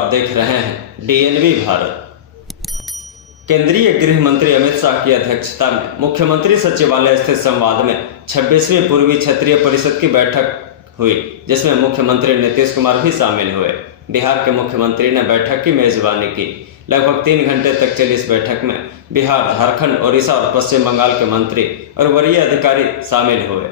आप देख रहे हैं डीएनवी भारत। केंद्रीय गृह मंत्री अमित शाह की अध्यक्षता में मुख्यमंत्री सचिवालय स्थित संवाद में 26वीं पूर्वी क्षेत्रीय परिषद की बैठक हुई, जिसमें मुख्यमंत्री नीतीश कुमार भी शामिल हुए। बिहार के मुख्यमंत्री ने बैठक की मेजबानी की। लगभग 3 घंटे तक चली इस बैठक में बिहार, झारखंड, ओडिशा और पश्चिम बंगाल के मंत्री और वरीय अधिकारी शामिल हुए।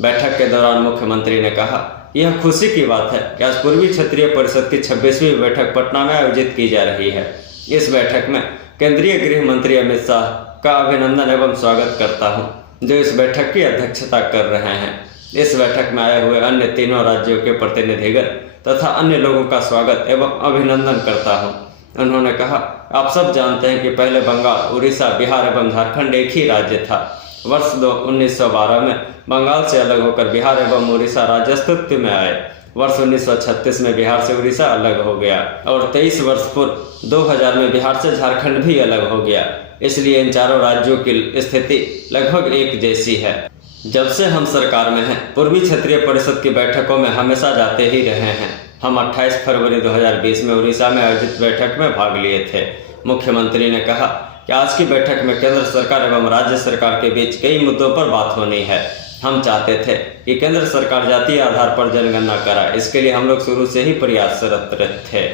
बैठक के दौरान मुख्यमंत्री ने कहा, यह खुशी की बात है कि आज पूर्वी क्षेत्रीय परिषद की 26वीं बैठक पटना में आयोजित की जा रही है। इस बैठक में केंद्रीय गृह मंत्री अमित शाह का अभिनंदन एवं स्वागत करता हूं, जो इस बैठक की अध्यक्षता कर रहे हैं। इस बैठक में आए हुए अन्य तीनों राज्यों के प्रतिनिधिगण तथा अन्य लोगों का स्वागत एवं अभिनंदन करता हूं। उन्होंने कहा, आप सब जानते हैं कि पहले बंगाल, उड़ीसा, बिहार एवं झारखंड एक ही राज्य था। वर्ष 1912 में बंगाल से अलग होकर बिहार एवं उड़ीसा राज्य अस्तित्व में आए। वर्ष 1936 में बिहार से उड़ीसा अलग हो गया और 23 वर्ष पूर्व 2000 में बिहार से झारखंड भी अलग हो गया। इसलिए इन चारों राज्यों की स्थिति लगभग एक जैसी है। जब से हम सरकार में हैं, पूर्वी क्षेत्रीय परिषद की बैठकों में हमेशा जाते ही रहे हैं। हम 28 फरवरी 2020 में उड़ीसा में आयोजित बैठक में भाग लिए थे। मुख्यमंत्री ने कहा कि आज की बैठक में केंद्र सरकार एवं राज्य सरकार के बीच कई मुद्दों पर बात होनी है। हम चाहते थे कि केंद्र सरकार जातीय आधार पर जनगणना कराए। इसके लिए हम लोग शुरू से ही प्रयासरत थे।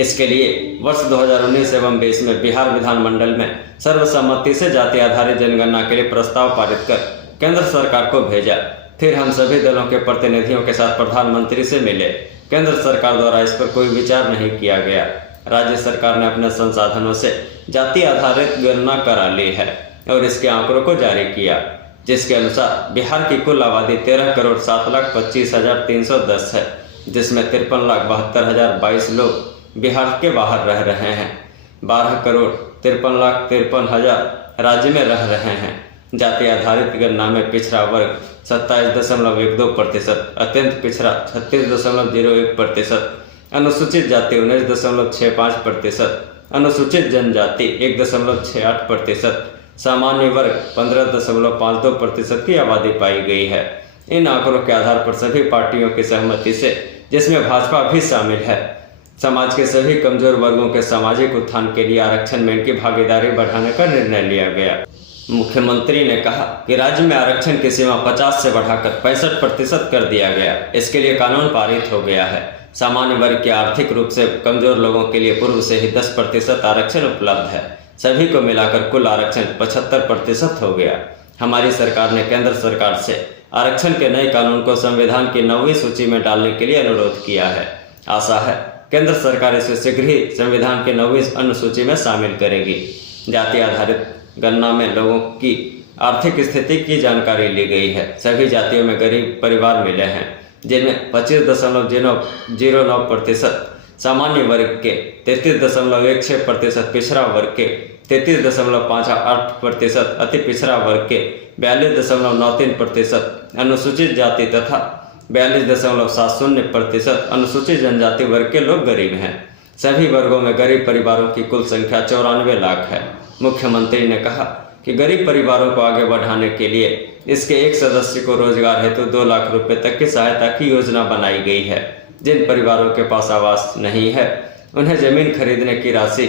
इसके लिए वर्ष 2019 एवं 20 में बिहार विधानमंडल में सर्वसम्मति से जाति आधारित जनगणना के लिए प्रस्ताव पारित कर केंद्र सरकार को भेजा। फिर हम सभी दलों के प्रतिनिधियों के साथ प्रधानमंत्री से मिले। केंद्र सरकार द्वारा इस पर कोई विचार नहीं किया गया। राज्य सरकार ने अपने संसाधनों से जाति आधारित गणना करा ली है और इसके आंकड़ों को जारी किया, जिसके अनुसार बिहार की कुल आबादी 13,07,25,310 है, जिसमें 53,72,022 लोग बिहार के बाहर रह रहे हैं। 12,53,53,000 राज्य में रह रहे हैं। जाति आधारित गणना में पिछड़ा वर्ग 27.12%, अत्यंत पिछड़ा 36.01%, अनुसूचित जाति 19.65%, अनुसूचित जनजाति 1.68%, सामान्य वर्ग 15.52% की आबादी पाई गई है। इन आंकड़ों के आधार पर सभी पार्टियों की सहमति से, जिसमें भाजपा भी शामिल है, समाज के सभी कमजोर वर्गों के सामाजिक उत्थान के लिए आरक्षण में इनकी भागीदारी बढ़ाने का निर्णय लिया गया। मुख्यमंत्री ने कहा कि राज्य में आरक्षण की सीमा 50 से बढ़ाकर 65% कर दिया गया। इसके लिए कानून पारित हो गया है। सामान्य वर्ग के आर्थिक रूप से कमजोर लोगों के लिए पूर्व से ही 10% आरक्षण उपलब्ध है। सभी को मिलाकर कुल आरक्षण 75% हो गया। हमारी सरकार ने केंद्र सरकार से आरक्षण के नए कानून को संविधान की 9वीं सूची में डालने के लिए अनुरोध किया है। आशा है केंद्र सरकार इसे शीघ्र ही संविधान की 9वीं अनुसूची में शामिल करेगी। जाति आधारित गणना में लोगों की आर्थिक स्थिति की जानकारी ली गई है। सभी जातियों में गरीब परिवार मिले हैं, जिनमें 25.09%, सामान्य वर्ग के 33.16%, पिछड़ा वर्ग के 33.58%, अति पिछड़ा वर्ग के 42.93%, अनुसूचित जाति तथा 42.70%, अनुसूचित जनजाति वर्ग के लोग गरीब हैं। सभी वर्गों में गरीब परिवारों की कुल संख्या 94 लाख है। मुख्यमंत्री ने कहा कि गरीब परिवारों को आगे बढ़ाने के लिए इसके एक सदस्य को रोजगार हेतु 2 लाख रुपए तक की सहायता की योजना बनाई गई है। जिन परिवारों के पास आवास नहीं है, उन्हें जमीन खरीदने की राशि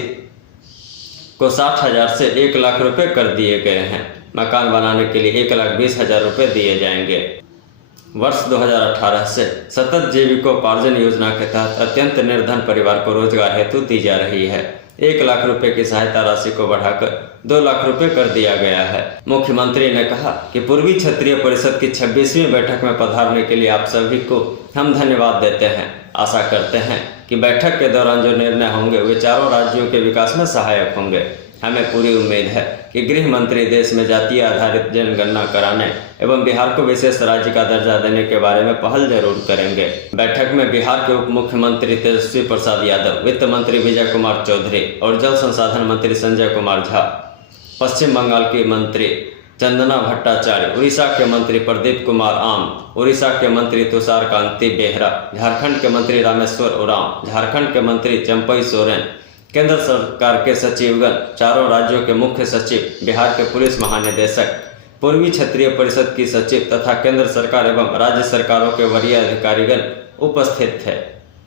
को 60,000 से 1 लाख रुपए कर दिए गए हैं। मकान बनाने के लिए 1,20,000 रुपए दिए जाएंगे। वर्ष 2018 से सतत जीविकोपार्जन योजना के तहत अत्यंत निर्धन परिवार को रोजगार हेतु दी जा रही है। 1 लाख रुपए की सहायता राशि को बढ़ाकर 2 लाख रुपए कर दिया गया है। मुख्यमंत्री ने कहा कि पूर्वी क्षेत्रीय परिषद की 26वीं बैठक में पधारने के लिए आप सभी को हम धन्यवाद देते हैं। आशा करते हैं कि बैठक के दौरान जो निर्णय होंगे वे चारों राज्यों के विकास में सहायक होंगे। हमें पूरी उम्मीद है कि गृह मंत्री देश में जातीय आधारित जनगणना कराने एवं बिहार को विशेष राज्य का दर्जा देने के बारे में पहल जरूर करेंगे। बैठक में बिहार के उप मुख्यमंत्री तेजस्वी प्रसाद यादव, वित्त मंत्री विजय कुमार चौधरी और जल संसाधन मंत्री संजय कुमार झा, पश्चिम बंगाल की मंत्री चंदना भट्टाचार्य, उड़ीसा के मंत्री प्रदीप कुमार आम, उड़ीसा के मंत्री तुषार कांति बेहरा, झारखंड के मंत्री रामेश्वर उरांव, झारखंड के मंत्री चंपई सोरेन, केंद्र सरकार के सचिवगण, चारों राज्यों के मुख्य सचिव, बिहार के पुलिस महानिदेशक, पूर्वी क्षेत्रीय परिषद की सचिव तथा केंद्र सरकार एवं राज्य सरकारों के वरीय अधिकारीगण उपस्थित थे।